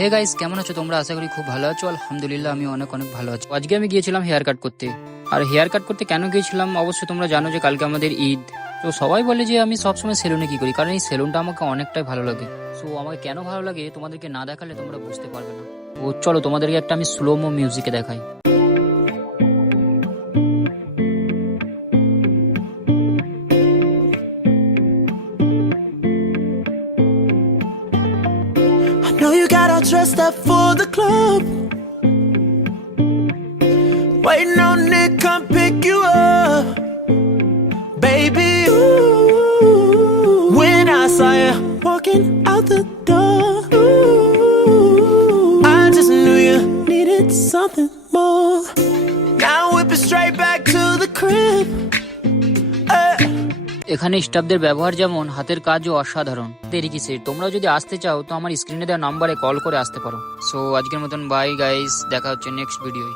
Hey guys, কেমন আছো তোমরা? আশা করি খুব ভালো আছো। আলহামদুলিল্লাহ আমি অনেক ভালো আছি। আজকে আমি গিয়েছিলাম হেয়ার কাট করতে। আর হেয়ার কাট করতে কেন গিয়েছিলাম অবশ্যই তোমরা জানো যে কালকে আমাদের ঈদ। তো সবাই বলে যে আমি সবসময় সেলুনে কি করি, কারণ এই সেলুনটা আমাকে অনেকটাই ভালো লাগে। সো আমাকে কেন ভালো লাগে তোমাদেরকে না দেখালে তোমরা বুঝতে পারবে না। ও চলো তোমাদেরকে একটা আমি স্লোমো মিউজিকে দেখাই। Know you got all dressed up for the club, waiting on Nick come pick you up, baby. Ooh, when I saw you walking out the door, ooh, I just knew you needed something more. Now whip it straight back to the crib. এখানে স্টাফদের ব্যবহার যেমন, হাতের কাজও অসাধারণ। দেরি কিসের? তোমরা যদি আসতে চাও তো আমার স্ক্রিনে দেওয়া নাম্বারে কল করে আসতে পারো। সো আজকের মতন বাই গাইস, দেখা হচ্ছে নেক্সট ভিডিওয়।